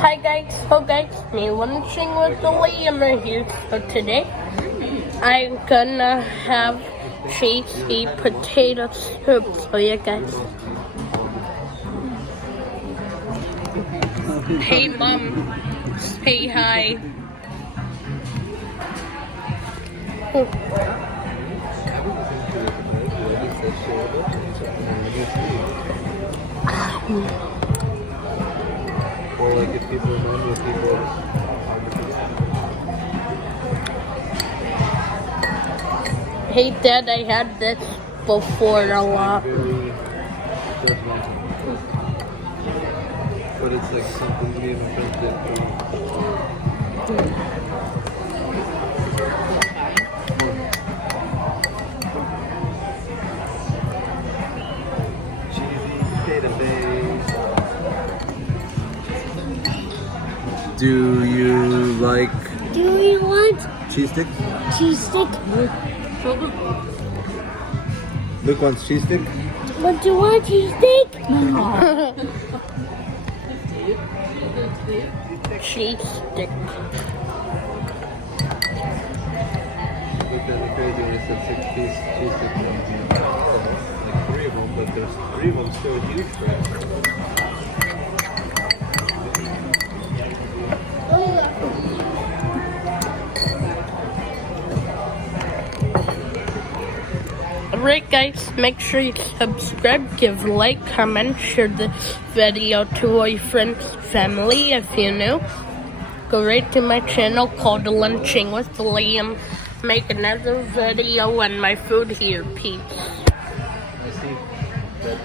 Hi guys, me lunching with the Liam right here. So today, I'm gonna have cheesy potato soup for you guys. Hey mom, say hi. Or like if people remind with people. Hey Dad, I had this before a lot. Very judgmental. But it's like something me and my friends did. Cheesy potato base. Do you like Do you want cheese stick? cheese stick? Luke wants cheese stick? What do you want, cheese stick? Cheese stick. But then the crazy one said 6-piece cheese stick. Like 3 of them, but there's 3 of them still huge for it. Alright guys, make sure you subscribe, give a like, comment, share this video to all your friends, family if you're new. Go right to my channel called Lunching with Liam. Make another video on my food here, peeps. I see that